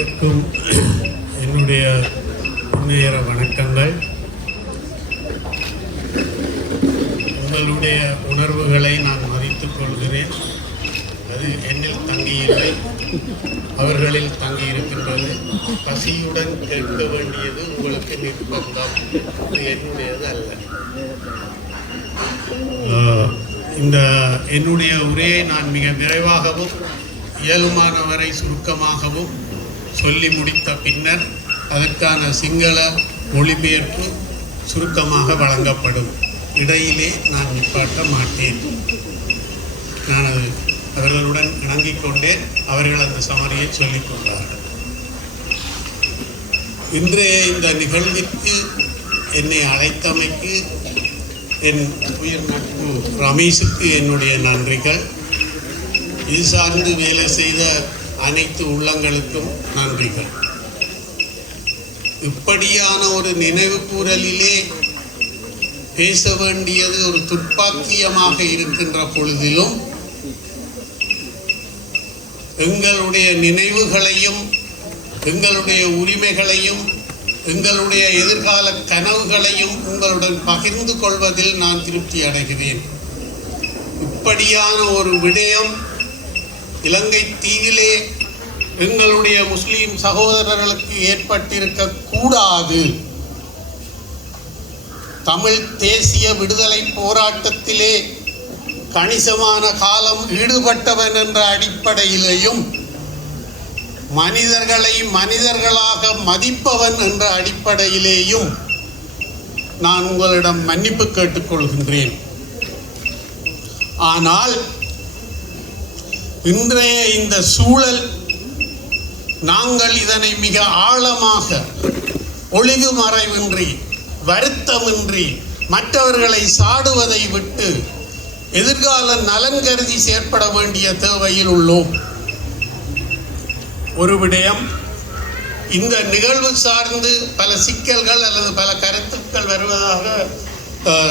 அனைவருக்கும் என்னுடைய நேர வணக்கங்கள். உங்களுடைய உணர்வுகளை நான் மதித்துக் கொள்கிறேன். அது என்னில் தங்கியில்லை, அவர்களில் தங்கியிருக்கின்றது. பசியுடன் கேட்க வேண்டியது உங்களுக்கு நிர்பந்தம், இது என்னுடையது அல்ல. என்னுடைய உரையை நான் மிக விரைவாகவும் இயலுமானவரை சுருக்கமாகவும் சொல்லி முடித்த பின்னர் அதற்கான சிங்கள மொழிபெயர்ப்பு சுருக்கமாக வழங்கப்படும். இடையிலே நான் நிப்பாட்ட மாட்டேன். நான் அவர்களுடன் இணங்கிக் கொண்டேன். அவர்கள் அந்த சமரியை சொல்லிக் கொண்டார்கள். இன்றைய இந்த நிகழ்விற்கு என்னை அழைத்தமைக்கு என் உயிர் நட்பு ரமேஷுக்கு என்னுடைய நன்றிகள். இது சார்ந்து வேலை செய்த அனைத்து உள்ளங்களுக்கும் நன்றிகள். இப்படியான ஒரு நினைவு கூறலிலே பேச வேண்டியது ஒரு துர்ப்பாக்கியமாக இருக்கின்ற பொழுதிலும் எங்களுடைய நினைவுகளையும் எங்களுடைய உரிமைகளையும் எங்களுடைய எதிர்கால கனவுகளையும் உங்களுடன் பகிர்ந்து கொள்வதில் நான் திருப்தி அடைகிறேன். இப்படியான ஒரு விடயம் இலங்கை தீவிலே எங்களுடைய முஸ்லீம் சகோதரர்களுக்கு ஏற்பட்டிருக்க கூடாது. தமிழ் தேசிய விடுதலை போராட்டத்திலே கணிசமான காலம் ஈடுபட்டவன் என்ற அடிப்படையிலேயும் மனிதர்களை மனிதர்களாக மதிப்பவன் என்ற அடிப்படையிலேயும் நான் உங்களிடம் மன்னிப்பு கேட்டுக்கொள்கின்றேன். ஆனால் இன்றைய இந்த சூழல் நாங்கள் இதனை மிக ஆழமாக ஒளிவு மறைவின்றி வருத்தமின்றி மற்றவர்களை சாடுவதை விட்டு எதிர்கால நலன் கருதி செயற்பட வேண்டிய தேவையில் உள்ளோம். ஒரு விடயம், இந்த நிகழ்வு சார்ந்து பல சிக்கல்கள் அல்லது பல கருத்துக்கள் வருவதாக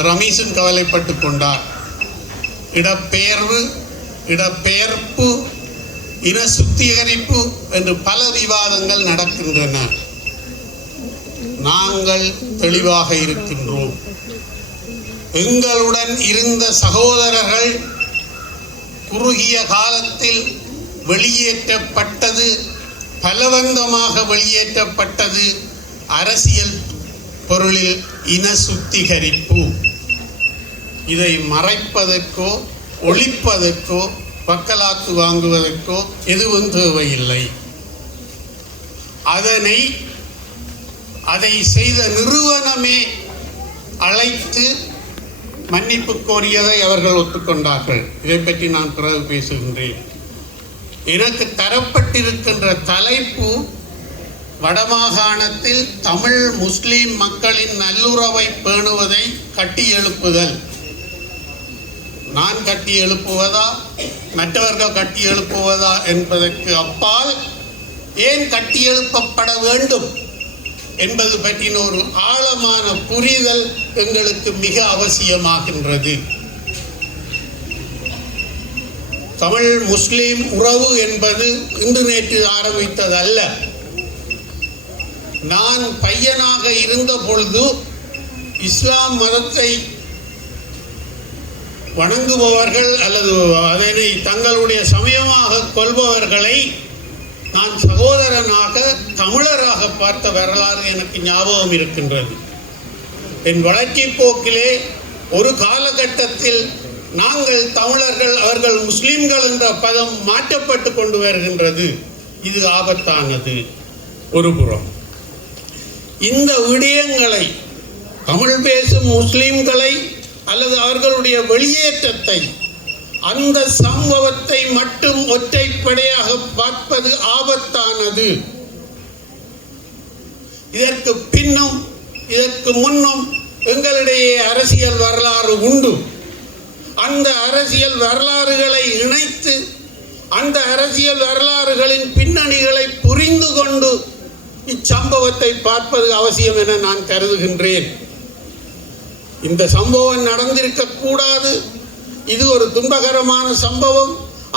ரமேஷும் கவலைப்பட்டு கொண்டார். இடப்பெயர்ப்பு, இன சுத்திகரிப்பு என்று பல விவாதங்கள் நடக்கின்றன. நாங்கள் தெளிவாக இருக்கின்றோம். எங்களுடன் இருந்த சகோதரர்கள் குறுகிய காலத்தில் வெளியேற்றப்பட்டது, பலவந்தமாக வெளியேற்றப்பட்டது அரசியல் பொருளில் இன சுத்திகரிப்பு. இதை மறைப்பதற்கோ ஒழிப்பதற்கோ வக்கலாத்து வாங்குவதற்கோ எதுவும் தேவையில்லை. அதை செய்த நிறுவனமே அழைத்து மன்னிப்பு கோரியதை அவர்கள் ஒத்துக்கொண்டார்கள். இதை பற்றி நான் பிறகு பேசுகின்றேன். எனக்கு தரப்பட்டிருக்கின்ற தலைப்பு வடமாகாணத்தில் தமிழ் முஸ்லீம் மக்களின் நல்லுறவை பேணுவதை கட்டி எழுப்புதல். நான் கட்டி எழுப்புவதா மற்றவர்கள் கட்டி எழுப்புவதா என்பதற்கு அப்பால் ஏன் கட்டி எழுப்பப்பட வேண்டும் என்பது பற்றின ஒரு ஆழமான புரிதல் எங்களுக்கு மிக அவசியமாகின்றது. தமிழ் முஸ்லீம் உறவு என்பது இன்று நேற்று ஆரம்பித்ததல்ல. நான் பையனாக இருந்த பொழுது இஸ்லாம் மதத்தை வணங்குபவர்கள் அல்லது அதனை தங்களுடைய சமயமாக கொள்பவர்களை நான் சகோதரனாக தமிழராக பார்த்த வரலாறு எனக்கு ஞாபகம் இருக்கின்றது. என் வளர்ச்சி போக்கிலே ஒரு காலகட்டத்தில் நாங்கள் தமிழர்கள், அவர்கள் முஸ்லிம்கள் என்ற பதம் மாற்றப்பட்டு கொண்டு வருகின்றது. இது ஆபத்தானது. ஒரு புறம் இந்த விடயங்களை, தமிழ் பேசும் முஸ்லிம்களை அல்லது அவர்களுடைய வெளியேற்றத்தை, அந்த சம்பவத்தை மட்டும் ஒற்றைப்படையாக பார்ப்பது ஆபத்தானது. இதற்கு பின்னும் இதற்கு முன்னும் எங்களிடையே அரசியல் வரலாறு உண்டு. அந்த அரசியல் வரலாறுகளை இணைத்து அந்த அரசியல் வரலாறுகளின் பின்னணிகளை புரிந்து கொண்டு இச்சம்பவத்தை பார்ப்பது அவசியம் என நான் கருதுகின்றேன். இந்த சம்பவம் நடந்திருக்க கூடாது. இது ஒரு துன்பகரமான சம்பவம்.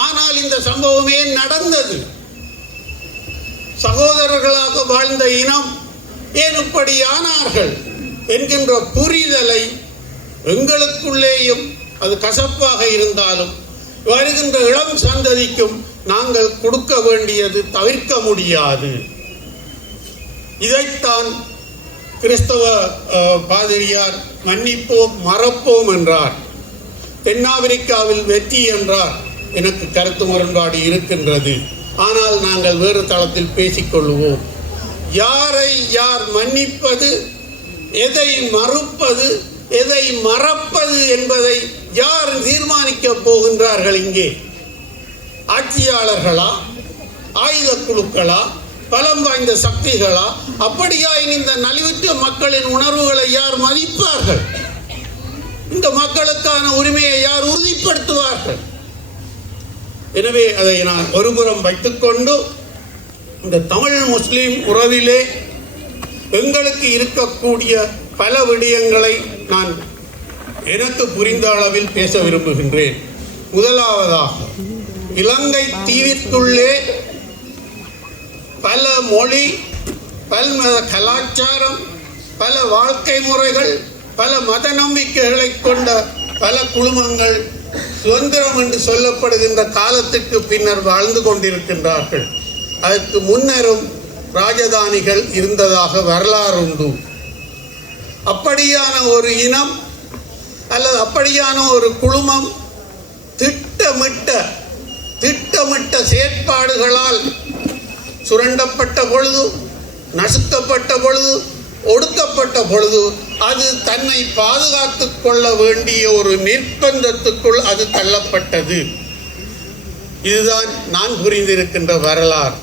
ஆனால் இந்த சம்பவமே நடந்தது. சகோதரர்களாக வாழ்ந்த இனம் ஏன் இப்படியானார்கள் என்கின்ற புரிதலை எங்களுக்குள்ளேயும் அது கசப்பாக இருந்தாலும் வருகின்ற இளம் சந்ததிக்கும் நாங்கள் கொடுக்க வேண்டியது தவிர்க்க முடியாது. இதைத்தான் கிறிஸ்தவ பாதிரியார் மன்னிப்போம் மறப்போம் என்றார். தென்னாப்பிரிக்காவில் வெற்றி என்றார். எனக்கு கருத்து முரண்பாடு இருக்கின்றது. ஆனால் நாங்கள் வேறு தளத்தில் பேசிக்கொள்வோம். யாரை யார் மன்னிப்பது, எதை மறுப்பது, எதை மறப்பது என்பதை யார் தீர்மானிக்கப் போகின்றார்கள்? இங்கே ஆட்சியாளர்களா, ஆயுத குழுக்களா, பலம் வாய்ந்த சக்திகளா? அப்படியாயின் இந்த நலிவுற்ற மக்களின் உணர்வுகளை யார் மதிப்பார்கள்? இந்த மக்களுக்கான உரிமையை யார் உறுதிப்படுத்துவார்கள்? எனவே அதை நான் ஒருபுறம் வைத்துக்கொண்டு இந்த தமிழ் முஸ்லீம் உறவிலே எங்களுக்கு இருக்கக்கூடிய பல விடயங்களை நான் எனக்கு புரிந்த அளவில் பேச விரும்புகின்றேன். முதலாவதாக, இலங்கை தீவிற்குள்ளே பல மொழி, பல்மத கலாச்சாரம், பல வாழ்க்கை முறைகள், பல மத நம்பிக்கைகளை கொண்ட பல குழுமங்கள் சுதந்திரம் என்று சொல்லப்படுகின்ற காலத்துக்கு பின்னர் வாழ்ந்து கொண்டிருக்கின்றார்கள். அதற்கு முன்னரும் ராஜதானிகள் இருந்ததாக வரலாறு உண்டு. அப்படியான ஒரு இனம் அல்லது அப்படியான ஒரு குழுமம் திட்டமிட்ட செயற்பாடுகளால் சுரண்டப்பட்ட பொழுது, நசுக்கப்பட்ட பொழுது, ஒடுக்கப்பட்ட பொழுது அது தன்னை பாதுகாத்து கொள்ள வேண்டிய ஒரு நிர்பந்தத்துக்குள் அது தள்ளப்பட்டது. இதுதான் நான் புரிந்திருக்கின்ற வரலாறு.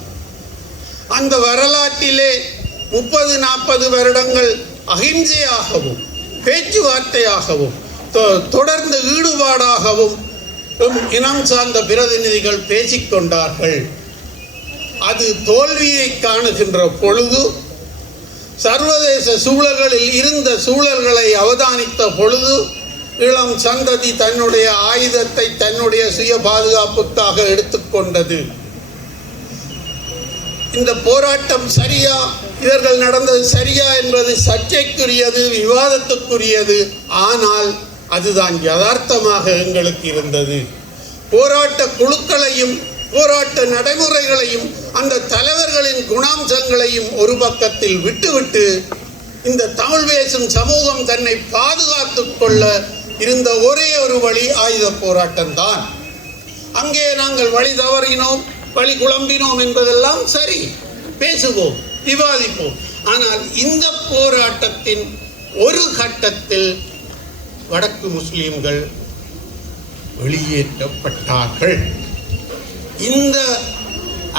அந்த வரலாற்றிலே 30-40 வருடங்கள் அகிம்சையாகவும் பேச்சுவார்த்தையாகவும் தொடர்ந்து ஈடுபாடாகவும் இனம் சார்ந்த பிரதிநிதிகள் பேசிக்கொண்டார்கள். அது தோல்வியை காணுகின்ற பொழுது, சர்வதேச சூழல்களில் இருந்த சூழல்களை அவதானித்த பொழுது, இளம் சந்ததி தன்னுடைய ஆயுதத்தை தன்னுடைய சுய பாதுகாப்புக்காக எடுத்துக்கொண்டது. இந்த போராட்டம் சரியா, இவர்கள் நடந்தது சரியா என்பது சர்ச்சைக்குரியது, விவாதத்துக்குரியது. ஆனால் அதுதான் யதார்த்தமாக எங்களுக்கு இருந்தது. போராட்ட குழுக்களையும் போராட்ட நடைமுறைகளையும் அந்த தலைவர்களின் குணாம்சங்களையும் ஒரு பக்கத்தில் விட்டுவிட்டு இந்த தமிழ் பேசும் சமூகம் தன்னை பாதுகாத்துக் கொள்ள இருந்த ஒரே ஒரு வழி ஆயுத போராட்டம்தான். அங்கே நாங்கள் வழி தவறினோம், வழி குழம்பினோம் என்பதெல்லாம் சரி, பேசுவோம், விவாதிப்போம். ஆனால் இந்த போராட்டத்தின் ஒரு கட்டத்தில் வடக்கு முஸ்லிம்கள் வெளியேற்றப்பட்டார்கள். இந்த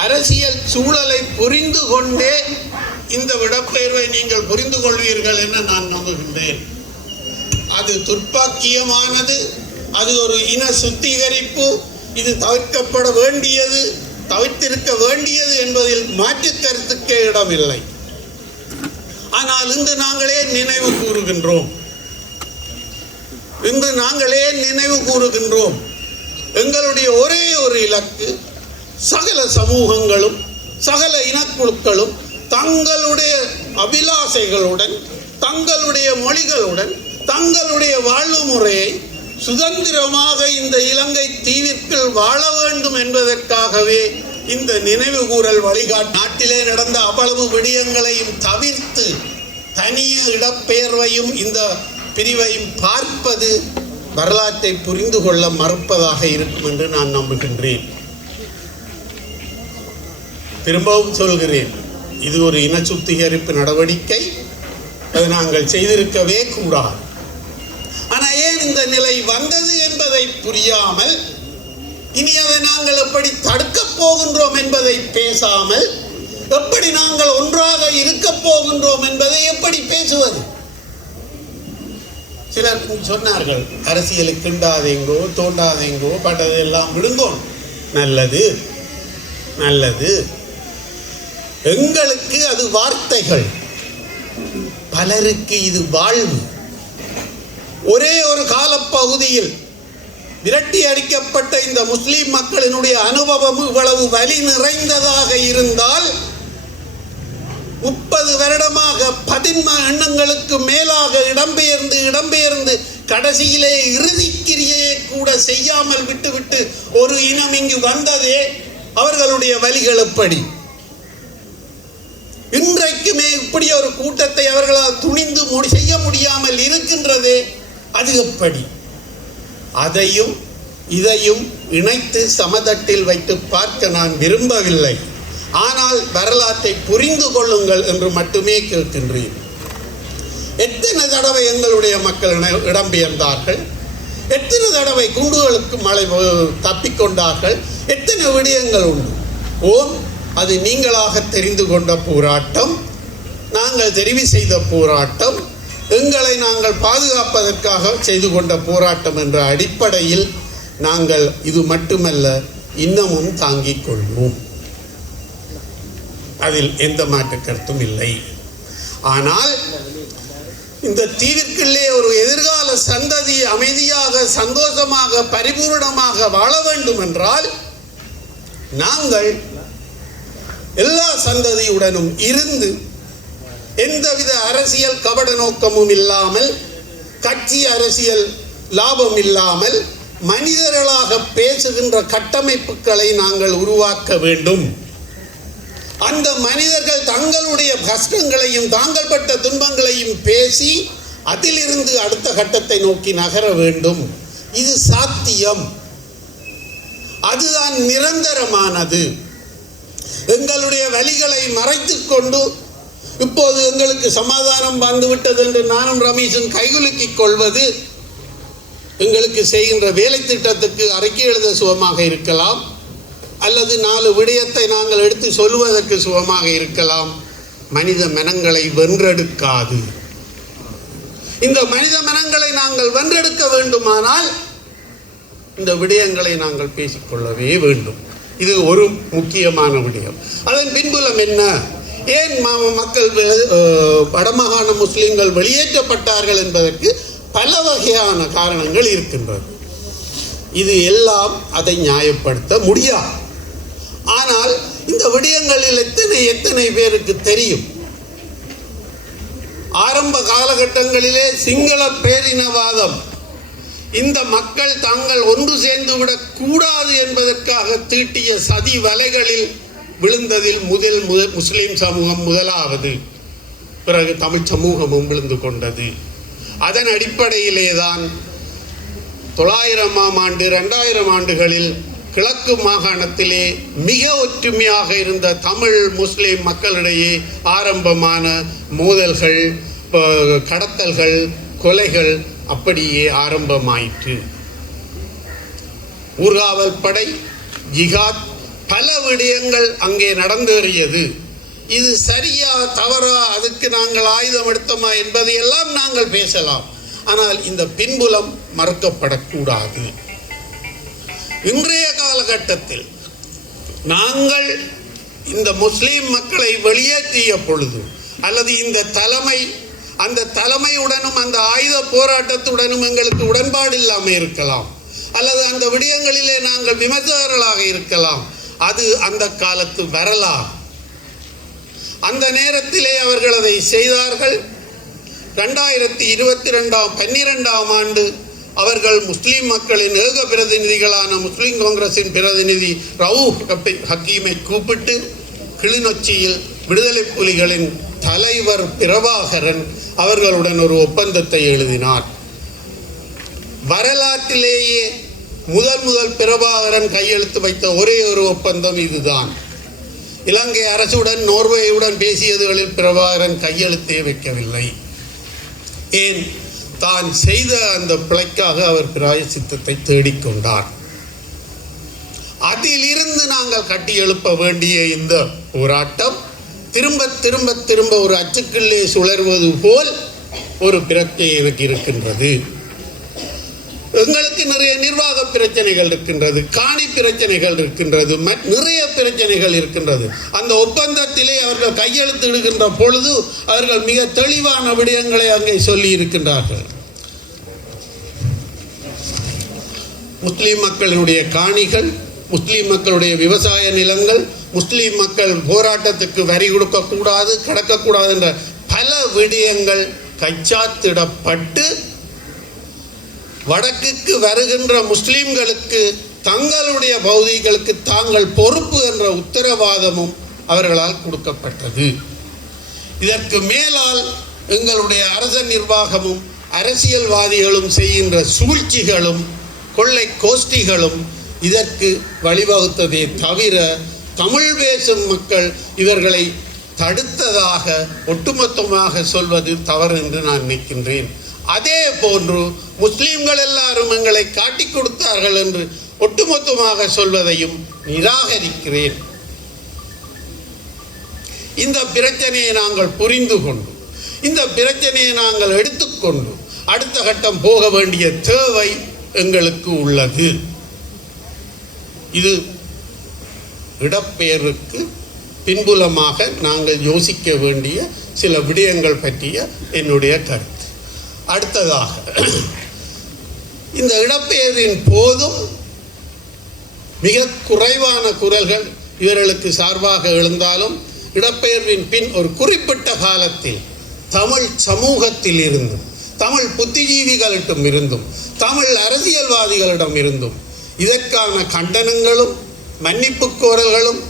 அரசியல் சூழலை புரிந்து கொண்டே இந்த விடப்பெயர்வை நீங்கள் புரிந்து கொள்வீர்கள் என நான் நம்புகின்றேன். அது துர்ப்பாக்கியமானது, அது ஒரு இன சுத்திகரிப்பு, இது தவிர்க்கப்பட வேண்டியது, தவிர்த்திருக்க வேண்டியது என்பதில் மாற்று கருத்துக்கே இடமில்லை. ஆனால் இன்று நாங்களே நினைவு கூறுகின்றோம். எங்களுடைய ஒரே ஒரு இலக்கு, சகல சமூகங்களும் சகல இனக்குழுக்களும் தங்களுடைய அபிலாசைகளுடன், தங்களுடைய மொழிகளுடன், தங்களுடைய வாழ்வு முறையை சுதந்திரமாக இந்த இலங்கை தீவிற்குள் வாழ வேண்டும் என்பதற்காகவே இந்த நினைவு கூறல் வழிகாட்டு. நாட்டிலே நடந்த அவ்வளவு விடயங்களையும் தவிர்த்து தனிய இடப்பெயர்வையும் இந்த பிரிவையும் பார்ப்பது வரலாற்றை புரிந்து கொள்ள மறுப்பதாக இருக்கும் என்று நான் நம்புகின்றேன். திரும்பவும் சொல்கிறேன், இது ஒரு இன சுத்திகரிப்பு நடவடிக்கை. அது நாங்கள் செய்திருக்கவே கூடாது. ஆனால் ஏன் இந்த நிலை வந்தது என்பதை புரியாமல், இனி அதை நாங்கள் எப்படி தடுக்கப் போகின்றோம் என்பதை பேசாமல், எப்படி நாங்கள் ஒன்றாக இருக்கப் போகின்றோம் என்பதை எப்படி பேசுவது? சிலர் சொன்னார்கள், அரசியலை கிண்டாதேங்கோ, தோண்டாதேங்கோ, பட்டதெல்லாம் விடுங்கோ. நல்லது நல்லது. எங்களுக்கு அது வார்த்தைகள், பலருக்கு இது வாழ்வு. ஒரே ஒரு காலப்பகுதியில் விரட்டி அடிக்கப்பட்ட இந்த முஸ்லிம் மக்களினுடைய அனுபவம் இவ்வளவு வலி நிறைந்ததாக இருந்தால் 30 வருடமாக 10 எண்ணங்களுக்கு மேலாக இடம்பெயர்ந்து கடைசியிலே இறுதிக்கிரியை கூட செய்யாமல் விட்டுவிட்டு ஒரு இனம் இங்கு வந்ததே அவர்களுடைய வழிகள் எப்படி? இன்றைக்குமே இப்படி ஒரு கூட்டத்தை அவர்களால் துணிந்து செய்ய முடியாமல் இருக்கின்றதே, அது எப்படி? அதையும் இதையும் இணைத்து சமதட்டில் வைத்து பார்க்க நான் விரும்பவில்லை. ஆனால் வரலாற்றை புரிந்து கொள்ளுங்கள் என்று மட்டுமே கேட்கின்றேன். எத்தனை தடவை எங்களுடைய மக்கள் இடம்பெயர்ந்தார்கள், எத்தனை தடவை குண்டுகளுக்கு மழை தப்பிக்கொண்டார்கள், எத்தனை விடயங்கள் உண்டு. அது நீங்களாக தெரிந்து கொண்ட போராட்டம், நாங்கள் தெரிவு செய்த போராட்டம், எங்களை நாங்கள் பாதுகாப்பதற்காக செய்து கொண்ட போராட்டம் என்ற அடிப்படையில் நாங்கள் இது மட்டுமல்ல இன்னமும் தாங்கிக் கொள்வோம். அதில் எந்த மாற்று கருத்தும் இல்லை. ஆனால் இந்த தீவிற்குள்ளே ஒரு எதிர்கால சந்ததி அமைதியாக சந்தோஷமாக பரிபூர்ணமாக வாழ வேண்டும் என்றால் நாங்கள் எல்லா சந்ததியுடனும் இருந்து எந்தவித அரசியல் கபட நோக்கமும் இல்லாமல், கட்சி அரசியல் லாபம் இல்லாமல் மனிதர்களாக பேசுகின்ற கட்டமைப்புகளை நாங்கள் உருவாக்க வேண்டும். அந்த மனிதர்கள் தங்களுடைய கஷ்டங்களையும் தாங்கள் பட்ட துன்பங்களையும் பேசி அதிலிருந்து அடுத்த கட்டத்தை நோக்கி நகர வேண்டும். இது சாத்தியம், அதுதான் நிரந்தரமானது. எங்களுடைய வழிகளை மறைத்துக் கொண்டு இப்போது எங்களுக்கு சமாதானம் வந்துவிட்டது என்று நானும் ரமேஷும் கைகுலுக்கிக் கொள்வது எங்களுக்கு செய்கின்ற வேலை திட்டத்துக்கு அறிக்கை எழுத சுகமாக இருக்கலாம், அல்லது 4 விடயத்தை நாங்கள் எடுத்து சொல்லுவதற்கு சுகமாக இருக்கலாம். மனித மனங்களை வென்றெடுக்காது. இந்த மனித மனங்களை நாங்கள் வென்றெடுக்க வேண்டுமானால் இந்த விடயங்களை நாங்கள் பேசிக்கொள்ளவே வேண்டும். இது ஒரு முக்கியமான விடயம். அதன் பின்புலம் என்ன? ஏன் மக்கள் வடமாகாண முஸ்லிம்கள் வெளியேற்றப்பட்டார்கள் என்பதற்கு பல வகையான காரணங்கள் இருக்கின்றது. இது எல்லாம் அதை நியாயப்படுத்த முடியாது. ஆனால் இந்த விடயங்களில் எத்தனை பேருக்கு தெரியும்? ஆரம்ப காலகட்டங்களிலே சிங்கள பேரினவாதம் இந்த மக்கள் தாங்கள் ஒன்று சேர்ந்து விடக் கூடாது என்பதற்காக தீட்டிய சதி வலைகளில் விழுந்ததில் முதல் முஸ்லிம் சமூகம் முதலாவது, பிறகு தமிழ் சமூகமும் விழுந்து கொண்டது. அதன் அடிப்படையிலே தான் 900ஆம் ஆண்டு 2000 ஆண்டுகளில் கிழக்கு மாகாணத்திலே மிக ஒற்றுமையாக இருந்த தமிழ் முஸ்லிம் மக்களிடையே ஆரம்பமான மோதல்கள், கடத்தல்கள், கொலைகள் அப்படியே ஆரம்பமாயிற்று. ஊர்காவல் படை, ஜிஹாத், பல விடயங்கள் அங்கே நடந்தேறியது. இது சரியா தவறா, அதுக்கு நாங்கள் ஆயுதம் எடுத்தோமா என்பதையெல்லாம் நாங்கள் பேசலாம். ஆனால் இந்த பின்புலம் மறுக்கப்படக்கூடாது. இன்றைய காலகட்டத்தில் நாங்கள் இந்த முஸ்லிம் மக்களை வெளியேற்றிய பொழுது, அல்லது இந்த தலைமை, அந்த தலைமையுடனும் அந்த ஆயுத போராட்டத்துடனும் எங்களுக்கு உடன்பாடு இல்லாமல் இருக்கலாம், அல்லது அந்த விடயங்களிலே நாங்கள் விமர்சகர்களாக இருக்கலாம். அது அந்த காலத்து வரலாறு. அந்த நேரத்திலே அவர்கள் அதை செய்தார்கள். 2022ஆம் ஆண்டு அவர்கள் முஸ்லீம் மக்களின் ஏக பிரதிநிதிகளான முஸ்லீம் காங்கிரஸின் பிரதிநிதி ரவுஃப் ஹக்கீமை கூப்பிட்டு கிளிநொச்சியில் விடுதலை புலிகளின் தலைவர் பிரபாகரன் அவர்களுடன் ஒரு ஒப்பந்தத்தை எழுதினார். வரலாற்றிலேயே முதல் பிரபாகரன் கையெழுத்து வைத்த ஒரே ஒரு ஒப்பந்தம் இதுதான். இலங்கை அரசுடன் நோர்வேயுடன் பேசியதுகளில் பிரபாகரன் கையெழுத்தே வைக்கவில்லை. ஏன்? தான் செய்த அந்த பிழைக்காக அவர் பிராயச்சித்தத்தை தேடிக்கொண்டார். அதிலிருந்து நாங்கள் கட்டி எழுப்ப வேண்டிய இந்த போராட்டம் திரும்ப ஒரு அச்சுக்குள்ளே சுழறுவது போல் ஒரு பிரச்சனை எனக்கு இருக்கின்றது. எங்களுக்கு நிறைய நிர்வாக பிரச்சனைகள் இருக்கின்றது, காணி பிரச்சனைகள் இருக்கின்றது, நிறைய பிரச்சனைகள் இருக்கின்றது. அந்த ஒப்பந்தத்திலே அவர்கள் கையெழுத்திடுகின்ற பொழுது அவர்கள் மிக தெளிவான விடயங்களை அங்கே சொல்லி இருக்கின்றார்கள். முஸ்லிம் மக்களினுடைய காணிகள் முஸ்லீம் மக்களுடைய விவசாய நிலங்கள், முஸ்லீம் மக்கள் போராட்டத்துக்கு வரி கொடுக்கக்கூடாது, கடக்கக்கூடாது என்ற பல விடயங்கள் கைச்சாத்திடப்பட்டு வடக்குக்கு வருகின்ற முஸ்லீம்களுக்கு தங்களுடைய பகுதிகளுக்கு தாங்கள் பொறுப்பு என்ற உத்தரவாதமும் அவர்களால் கொடுக்கப்பட்டது. இதற்கு மேலால் எங்களுடைய அரச நிர்வாகமும் அரசியல்வாதிகளும் செய்கின்ற சூழ்ச்சிகளும் கொள்ளை கோஷ்டிகளும் இதற்கு வழிவகுத்ததே தவிர தமிழ் பேசும் மக்கள் இவர்களை தடுத்ததாக ஒட்டுமொத்தமாக சொல்வது தவறு என்று நான் நினைக்கின்றேன். அதே போன்று முஸ்லீம்கள் எல்லாரும் எங்களை காட்டிக் கொடுத்தார்கள் என்று ஒட்டுமொத்தமாக சொல்வதையும் நிராகரிக்கிறேன். இந்த பிரச்சனையை நாங்கள் புரிந்து கொண்டு, இந்த பிரச்சனையை நாங்கள் எடுத்துக்கொண்டு அடுத்த கட்டம் போக வேண்டிய தேவை எங்களுக்கு உள்ளது. இது இடப்பெயருக்கு பின்புலமாக நாங்கள் யோசிக்க வேண்டிய சில விடயங்கள் பற்றிய என்னுடைய கருத்து. அடுத்ததாக, இந்த இடப்பெயரின் போதும் மிக குறைவான குரல்கள் இவர்களுக்கு சார்பாக எழுந்தாலும் இடப்பெயர்வின் பின் ஒரு குறிப்பிட்ட காலத்தில் தமிழ் சமூகத்தில் இருந்தும், தமிழ் புத்திஜீவிகளிடம் இருந்தும், தமிழ் அரசியல்வாதிகளிடம் இருந்தும் இதற்கான கண்டனங்களும் மன்னிப்பு கோரல்களும்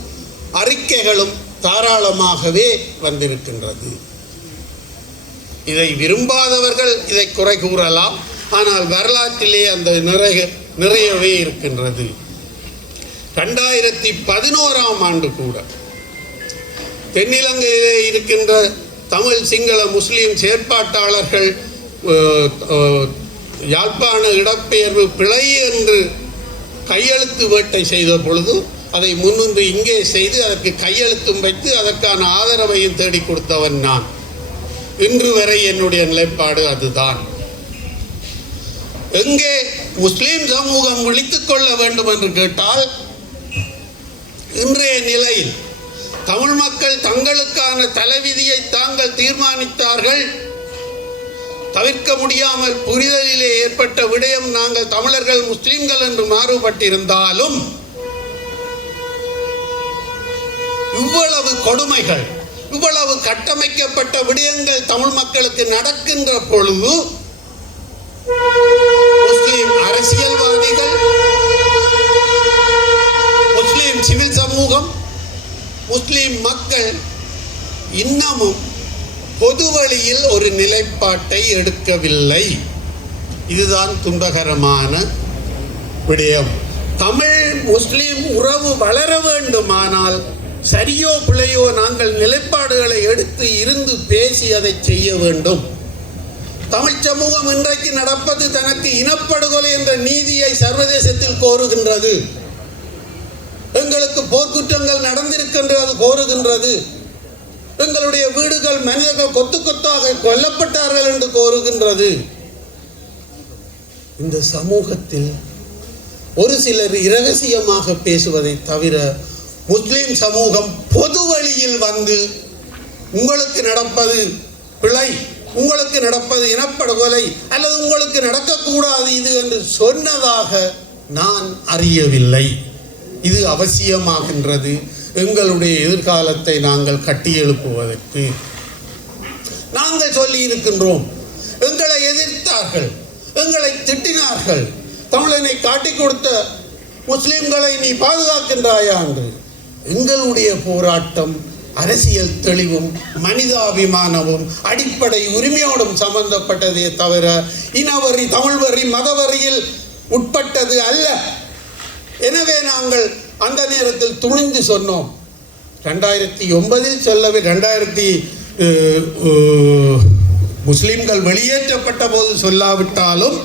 அறிக்கைகளும் தாராளமாகவே வந்திருக்கின்றது. இதை விரும்பாதவர்கள் இதை குறை கூறலாம், ஆனால் வரலாற்றிலே அந்த நிறையவே இருக்கின்றது. 2011ஆம் ஆண்டு கூட தென்னிலங்கையிலே இருக்கின்ற தமிழ் சிங்கள முஸ்லீம் செயற்பாட்டாளர்கள் யாழ்ப்பாண இடப்பெயர்வு பிழை என்று கையெழுத்து வேட்டை செய்த பொழுது அதை முன்னின்று இங்கே செய்து அதற்கு கையெழுத்தும் வைத்து அதற்கான ஆதரவையும் தேடி கொடுத்தவன் நான். இன்று வரை என்னுடைய நிலைப்பாடு அதுதான். எங்கே முஸ்லீம் சமூகம் விழித்துக் கொள்ள வேண்டும் என்று கேட்டால், இன்றைய நிலையில் தமிழ் மக்கள் தங்களுக்கான தலைவிதியை தாங்கள் தீர்மானித்தார்கள். தவிர்க்க முடியாமல் புரிதலிலே ஏற்பட்ட விடயம் நாங்கள் தமிழர்கள் முஸ்லிம்கள் என்று மாறுபட்டிருந்தாலும் இவ்வளவு கொடுமைகள், இவ்வளவு கட்டமைக்கப்பட்ட விடயங்கள் தமிழ் மக்களுக்கு நடக்கின்ற பொழுது முஸ்லிம் அரசியல்வாதிகள், முஸ்லிம் சிவில் சமூகம், முஸ்லிம் மக்கள் இன்னமும் பொது வழியில் ஒரு நிலைப்பாட்டை எடுக்கவில்லை. இதுதான் துன்பகரமான விடயம். தமிழ் முஸ்லிம் உறவு வளர வேண்டுமானால் சரியோ பிழையோ நாங்கள் நிலைப்பாடுகளை எடுத்து இருந்து பேசி அதை செய்ய வேண்டும். தமிழ் சமூகம் இன்றைக்கு நடப்பது தனக்கு இனப்படுகொலை என்ற நீதியை சர்வதேசத்தில் கோருகின்றது. எங்களுக்கு போர்க்குற்றங்கள் நடந்திருக்கின்றது கோருகின்றது. எங்களுடைய வீடுகள் மனிதர்கள் கொத்து கொத்தாக கொல்லப்பட்டார்கள் என்று கோருகின்றது. இந்த சமூகத்தில் ஒரு சிலர் இரகசியமாக பேசுவதை தவிர முஸ்லிம் சமூகம் பொது வழியில் வந்து உங்களுக்கு நடப்பது பிழை, உங்களுக்கு நடப்பது இனப்படுகொலை அல்லது உங்களுக்கு நடக்கக்கூடாது இது என்று சொன்னதாக நான் அறியவில்லை. இது அவசியமாகின்றது எங்களுடைய எதிர்காலத்தை நாங்கள் கட்டியெழுப்புவதற்கு. நாங்கள் சொல்லி இருக்கின்றோம், எங்களை எதிர்த்தார்கள், எங்களை திட்டினார்கள், தமிழனை காட்டிக் கொடுத்த முஸ்லிம்களை நீ பாதுகாக்கின்றாயா என்று. எங்களுடைய போராட்டம் அரசியல் தெளிவும் மனிதாபிமானமும் அடிப்படை உரிமையோடும் சம்பந்தப்பட்டதே தவிர இனவரி, தமிழ்வரி, மதவரியில் உட்பட்டது அல்ல. எனவே நாங்கள் அந்த நேரத்தில் துணிந்து சொன்னோம். 2009 சொல்லவே 2000 முஸ்லிம்கள் வெளியேற்றப்பட்ட போது சொல்லாவிட்டாலும்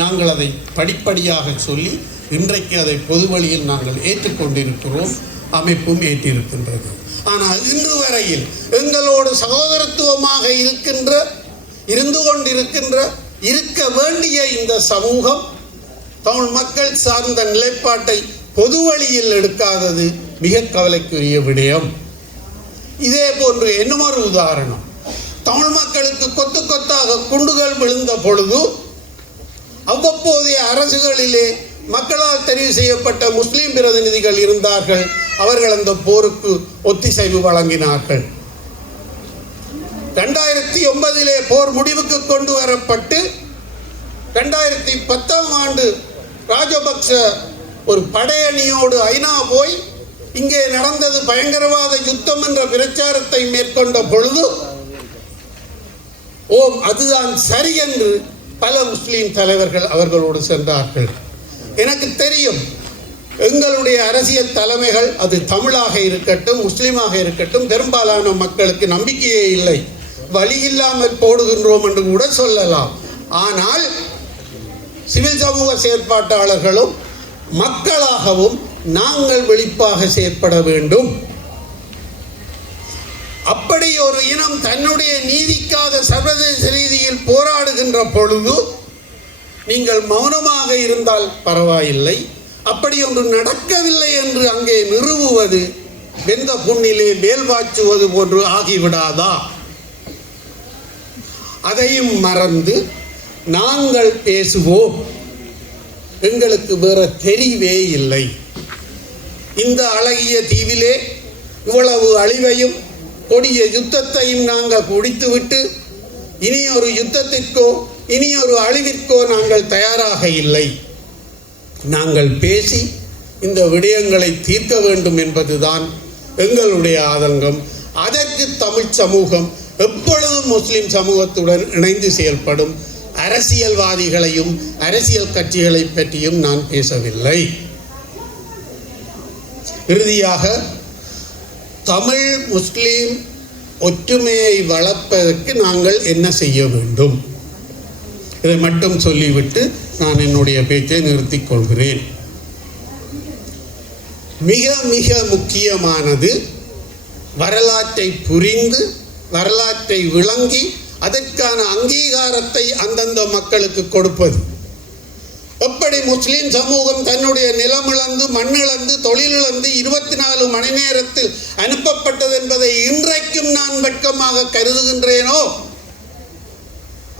நாங்கள் அதை படிப்படியாக சொல்லி இன்றைக்கு அதை பொது வழியில் நாங்கள் ஏற்றுக்கொண்டிருக்கிறோம். அமைப்பும் ஏற்றிருக்கின்றது. ஆனால் இன்று வரையில் எங்களோடு சகோதரத்துவமாக இருந்து கொண்டிருக்கின்ற இருக்க வேண்டிய இந்த சமூகம் தமிழ் மக்கள் சார்ந்த நிலைப்பாட்டை பொது வழியில் எடுக்காதது மிக கவலைக்குரிய விடயம். இதே போன்று இன்னுமொரு உதாரணம், தமிழ் மக்களுக்கு கொத்து கொத்தாக குண்டுகள் விழுந்த பொழுது அவ்வப்போதைய அரசுகளிலே மக்களால் தெரிவு செய்யப்பட்ட முஸ்லிம் பிரதிநிதிகள் இருந்தார்கள். அவர்கள் அந்த போருக்கு ஒத்திசைவு வழங்கினார்கள். 2009 போர் முடிவுக்கு கொண்டு வரப்பட்டு 2010 ராஜபக்ச ஒரு படையணியோடு ஐநா போய் இங்கே நடந்தது பயங்கரவாத யுத்தம் என்ற பிரச்சாரத்தை மேற்கொண்ட பொழுது ஓம் அதுதான் சரி என்று பல முஸ்லீம் தலைவர்கள் அவர்களோடு சென்றார்கள். எனக்கு தெரியும், எங்களுடைய அரசியல் தலைமைகள், அது தமிழாக இருக்கட்டும் முஸ்லீமாக இருக்கட்டும், பெரும்பாலான மக்களுக்கு நம்பிக்கையே இல்லை. வழி இல்லாமல் போடுகின்றோம் என்று கூட சொல்லலாம். ஆனால் சிவில் சமூக செயற்பாட்டாளர்களும் மக்களாகவும் நாங்கள் வெளிப்பாக செயற்பட வேண்டும். அப்படி ஒரு இனம் தன்னுடைய நீதிக்காக சர்வதேச ரீதியில் போராடுகின்ற பொழுது நீங்கள் மௌனமாக இருந்தால் பரவாயில்லை, அப்படி ஒன்று நடக்கவில்லை என்று அங்கே நிறுவுவது வெந்த புண்ணிலே வேல் வாச்சுவது போன்று ஆகிவிடாதா? அதையும் மறந்து நாங்கள் பேசுவோம். எங்களுக்கு வேற தெரிவே இல்லை. இந்த அழகிய தீவிலே இவ்வளவு அழிவையும் கொடிய யுத்தத்தையும் நாங்கள் குடித்துவிட்டு இனி ஒரு யுத்தத்திற்கோ இனி ஒரு அழிவிற்கோ நாங்கள் தயாராக இல்லை. நாங்கள் பேசி இந்த விடயங்களை தீர்க்க வேண்டும் என்பதுதான் எங்களுடைய ஆதங்கம். அதற்கு தமிழ் சமூகம் எப்பொழுதும் முஸ்லிம் சமூகத்துடன் இணைந்து செயல்படும். அரசியல்வாதிகளையும் அரசியல் கட்சிகளை பற்றியும் நான் பேசவில்லை. இறுதியாக தமிழ் முஸ்லிம் ஒற்றுமையை வளர்ப்பதற்கு நாங்கள் என்ன செய்ய வேண்டும், இதை மட்டும் சொல்லிவிட்டு நான் என்னுடைய பேச்சை நிறுத்திக் கொள்கிறேன். மிக மிக முக்கியமானது வரலாற்றை புரிந்து வரலாற்றை விளங்கி அதற்கான அங்கீகாரத்தை அந்தந்த மக்களுக்கு கொடுப்பது. எப்படி முஸ்லிம் சமூகம் தன்னுடைய நிலமிழந்து மண்ணிழந்து தொழிலிழந்து 24 மணி நேரத்தில் அனுப்பப்பட்டது என்பதை இன்றைக்கும் நான் வெட்கமாக கருதுகின்றேனோ,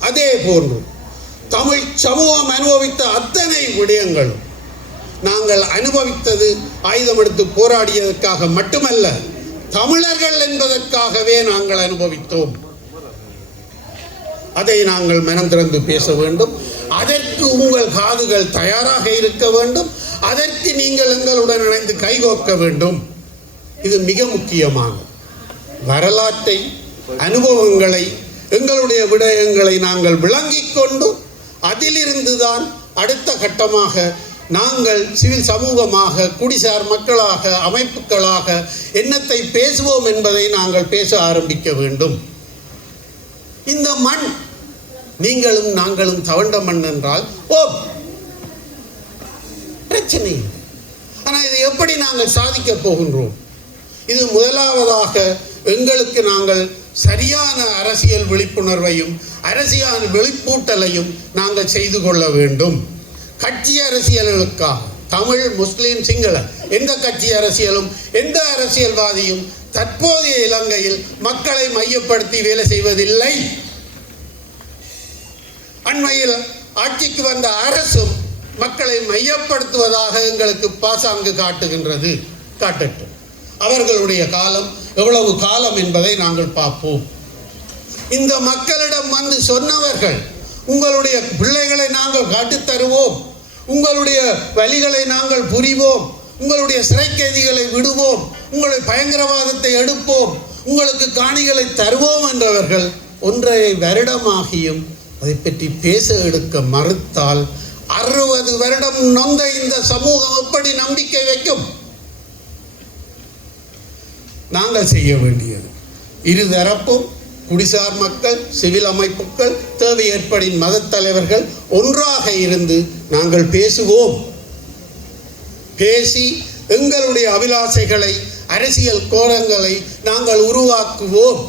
அதே போன்று தமிழ் சமூகம் அனுபவித்த அத்தனை விடயங்களும் நாங்கள் அனுபவித்தது ஆயுதம் எடுத்து போராடியதற்காக மட்டுமல்ல, தமிழர்கள் என்பதற்காகவே நாங்கள் அனுபவித்தோம். அதை நாங்கள் மனம் திறந்து பேச வேண்டும். அதற்கு உங்கள் காதுகள் தயாராக இருக்க வேண்டும். அதற்கு நீங்கள் எங்களுடன் இணைந்து கைகோர்க்க வேண்டும். இது மிக முக்கியமானது. வரலாற்றை, அனுபவங்களை, எங்களுடைய விடயங்களை நாங்கள் விளங்கிக் கொண்டு அதிலிருந்துதான் அடுத்த கட்டமாக நாங்கள் சிவில் சமூகமாக, குடிசார் மக்களாக, அமைப்புகளாக என்னத்தை பேசுவோம் என்பதை நாங்கள் பேச ஆரம்பிக்க வேண்டும். இந்த மண் நீங்களும் நாங்களும் தவண்ட மண் என்றால் பிரச்சனை. ஆனால் இதை எப்படி நாங்கள் சாதிக்க போகின்றோம்? இது முதலாவதாக எங்களுக்கு நாங்கள் சரியான அரசியல் விழிப்புணர்வையும் அரசியல் விழிப்பூட்டலையும் நாங்கள் செய்து கொள்ள வேண்டும். கட்சி அரசியல்களுக்காக தமிழ் முஸ்லீம் சிங்கள எந்த கட்சி அரசியலும் எந்த அரசியல்வாதியும் தற்போதைய இலங்கையில் மக்களை மையப்படுத்தி வேலை செய்வதில்லை. அண்மையில் ஆட்சிக்கு வந்த அரசும் மக்களை மையப்படுத்துவதாக எங்களுக்கு பாசாங்கு காட்டுகின்றது. காட்டட்டும், அவர்களுடைய காலம் எவ்வளவு காலம் என்பதை நாங்கள் பார்ப்போம். இந்த மக்களிடம் வந்து சொன்னவர்கள், உங்களுடைய பிள்ளைகளை நாங்கள் காட்டித் தருவோம், உங்களுடைய வழிகளை நாங்கள் புரிவோம், உங்களுடைய சிறை கைதிகளை விடுவோம், உங்களுடைய பயங்கரவாதத்தை எடுப்போம், உங்களுக்கு காணிகளை தருவோம் என்றவர்கள் 1.5 வருடமாகியும் அதை பற்றி பேச எடுக்க மறுத்தால் 60 வருடம் நொந்த இந்த சமூகம் எப்படி நம்பிக்கை வைக்கும்? நாங்கள் செய்ய வேண்டியது இருதரப்பும் குடிசார் மக்கள், சிவில் அமைப்புகள், தேவை ஏற்படின் மத தலைவர்கள் ஒன்றாக இருந்து நாங்கள் பேசுவோம். பேசி எங்களுடைய அபிலாசைகளை, அரசியல் கோணங்களை நாங்கள் உருவாக்குவோம்.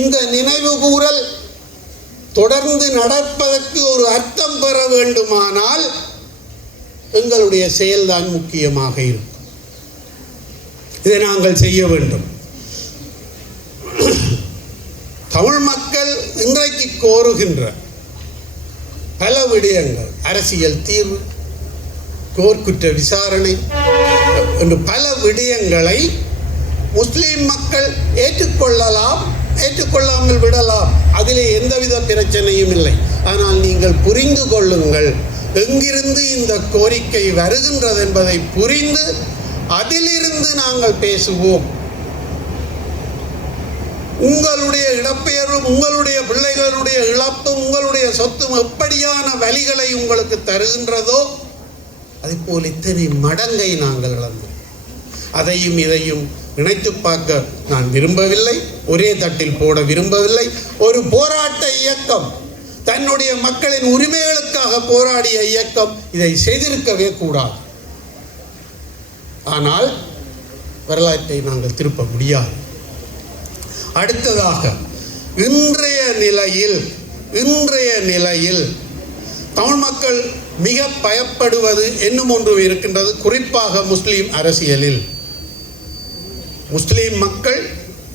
இந்த நினைவு கூறல் தொடர்ந்து நடப்பதற்கு ஒரு அர்த்தம் பெற வேண்டுமானால் எங்களுடைய செயல்தான் முக்கியமாக இருக்கும். இதை நாங்கள் செய்ய வேண்டும். தமிழ் மக்கள் இன்றைக்கு கோருகின்ற பல விடயங்கள், அரசியல் தீர்வு, போர்க்குற்ற விசாரணை என்று பல விடயங்களை முஸ்லிம் மக்கள் ஏற்றுக்கொள்ளாமல் விடலாம். அதிலே எந்தவித பிரச்சனையும் இல்லை. ஆனால் நீங்கள் புரிந்து கொள்ளுங்கள், எங்கிருந்து இந்த கோரிக்கை வருகின்றது என்பதை புரிந்து அதிலிருந்து நாங்கள் பேசுவோம். உங்களுடைய இடப்பெயர்வும் உங்களுடைய பிள்ளைகளுடைய இழப்பும் உங்களுடைய சொத்தும் எப்படியான வலிகளை உங்களுக்கு தருகின்றதோ அதுபோல் இத்தனை மடங்கை நாங்கள் இழந்தோம். அதையும் இதையும் நினைத்து பார்க்க நான் விரும்பவில்லை, ஒரே தட்டில் போட விரும்பவில்லை. ஒரு போராட்ட இயக்கம், தன்னுடைய மக்களின் உரிமைகளுக்காக போராடிய இயக்கம் இதை செய்திருக்கவே கூடாது. ஆனால் வரலாற்றை நாங்கள் திருப்ப முடியாது. அடுத்ததாக இன்றைய நிலையில் தமிழ் மக்கள் மிக பயப்படுவது என்னும் ஒன்று இருக்கின்றது. குறிப்பாக முஸ்லீம் அரசியலில் முஸ்லீம் மக்கள்,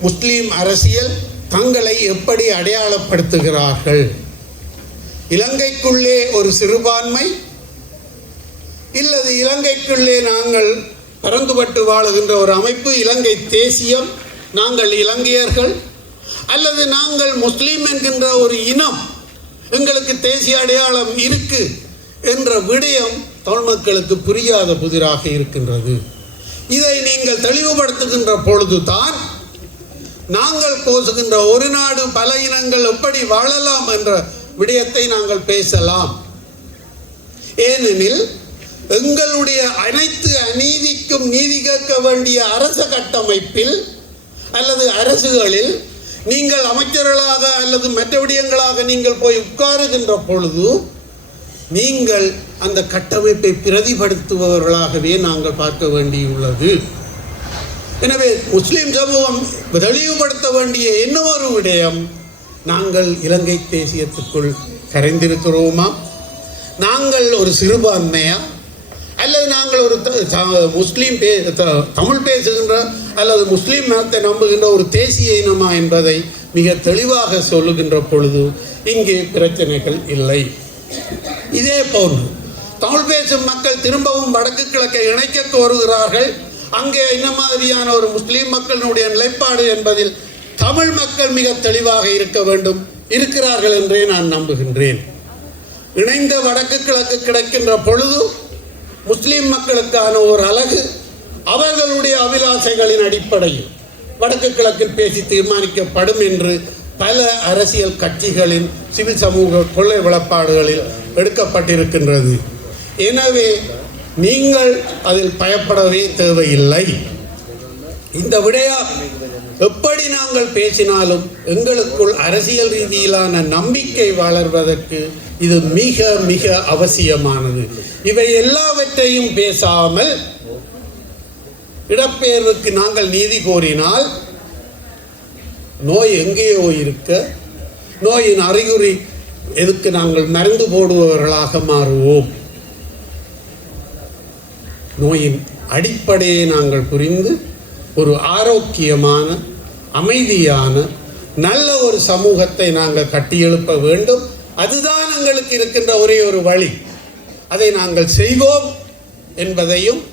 முஸ்லீம் அரசியல் தங்களை எப்படி அடையாளப்படுத்துகிறார்கள்? இலங்கைக்குள்ளே ஒரு சிறுபான்மை, இல்லது இலங்கைக்குள்ளே நாங்கள் பரந்துபட்டு வாழுகின்ற ஒரு அமைப்பு, இலங்கை தேசியம், நாங்கள் இலங்கையர்கள், அல்லது நாங்கள் முஸ்லீம் என்கின்ற ஒரு இனம், எங்களுக்கு தேசிய அடையாளம் இருக்கு என்ற விடயம் தமிழ் மக்களுக்கு புரியாத புதிராக இருக்கின்றது. இதை நீங்கள் தெளிவுபடுத்துகின்ற பொழுதுதான் நாங்கள் கோசுகின்ற ஒரு நாடு பல இனங்கள் எப்படி வாழலாம் என்ற விடயத்தை நாங்கள் பேசலாம். ஏனெனில் எங்களுடைய அனைத்து அநீதிக்கும் நீதி கேட்க வேண்டிய அரச கட்டமைப்பில் அல்லது அரசுகளில் நீங்கள் அமைச்சர்களாக அல்லது மற்ற விடயங்களாக நீங்கள் போய் உட்காருகின்ற பொழுது நீங்கள் அந்த கட்டமைப்பை பிரதிபடுத்துபவர்களாகவே நாங்கள் பார்க்க வேண்டியுள்ளது. எனவே முஸ்லிம் சமூகம் தெளிவுபடுத்த வேண்டிய இன்னொரு விடயம், நாங்கள் இலங்கை தேசியத்துக்குள் கரைந்திருக்கிறோமா? நாங்கள் ஒரு சிறுபான்மையா, அல்லது நாங்கள் ஒரு முஸ்லீம் தமிழ் பேசுகின்ற அல்லது முஸ்லீம் மதத்தை நம்புகின்ற ஒரு தேசிய இனமா என்பதை மிக தெளிவாக சொல்லுகின்ற பொழுது இங்கே பிரச்சனைகள் இல்லை. இதே போன்று தமிழ் பேசும் மக்கள் திரும்பவும் வடக்கு கிழக்கை இணைக்க கோருகிறார்கள். அங்கே என்ன மாதிரியான ஒரு முஸ்லீம் மக்களுடைய நிலைப்பாடு என்பதில் தமிழ் மக்கள் மிக தெளிவாக இருக்க வேண்டும், இருக்கிறார்கள் என்றே நான் நம்புகின்றேன். இணைந்த வடக்கு கிழக்கு கிடைக்கின்ற பொழுது முஸ்லிம் மக்களுக்கான ஒரு அழகு அவர்களுடைய அபிலாசைகளின் அடிப்படையில் வடக்கு கிழக்கில் பேசி தீர்மானிக்கப்படும் என்று பல அரசியல் கட்சிகளின் சிவில் சமூக கொள்கை விளப்பாடுகளில் எடுக்கப்பட்டிருக்கின்றது. எனவே நீங்கள் அதில் பயப்படவே தேவையில்லை. இந்த விடயம் எப்படி நாங்கள் பேசினாலும் எங்களுக்குள் அரசியல் ரீதியிலான நம்பிக்கை வளர்வதற்கு இது மிக மிக அவசியமானது. இவை எல்லாவற்றையும் பேசாமல் இடப்பெயர்வுக்கு நாங்கள் நீதி கோரினால் நோய் எங்கேயோ இருக்க, நோயின் அறிகுறி எதுக்கு நாங்கள் மருந்து போடுபவர்களாக மாறுவோம். நோயின் அடிப்படையை நாங்கள் புரிந்து ஒரு ஆரோக்கியமான, அமைதியான, நல்ல ஒரு சமூகத்தை நாங்கள் கட்டியெழுப்ப வேண்டும். அதுதான் எங்களுக்கு இருக்கின்ற ஒரே ஒரு வழி. அதை நாங்கள் செய்வோம் என்பதையும்,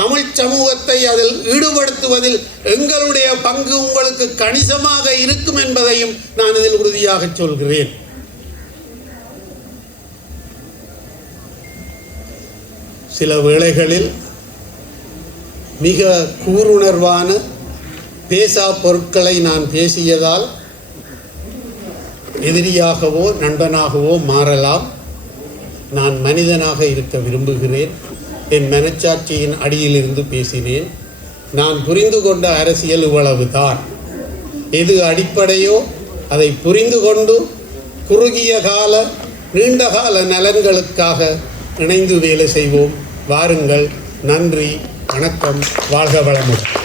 தமிழ் சமூகத்தை அதில் ஈடுபடுத்துவதில் எங்களுடைய பங்கு உங்களுக்கு கணிசமாக இருக்கும் என்பதையும் நான் இதில் உறுதியாக சொல்கிறேன். சில வேளைகளில் மிக கூருணர்வான பேசா பொருட்களை நான் பேசியதால் எதிரியாகவோ நண்பனாகவோ மாறலாம். நான் மனிதனாக இருக்க விரும்புகிறேன். என் மனச்சாட்சியின் அடியிலிருந்து பேசினேன். நான் புரிந்து கொண்ட அரசியல் இவ்வளவுதான். எது அடிப்படையோ அதை புரிந்து கொண்டு குறுகிய கால, நீண்ட கால நலன்களுக்காக இணைந்து வேலை செய்வோம். வாருங்கள். நன்றி, வணக்கம், வாழ்க வளமுடன்.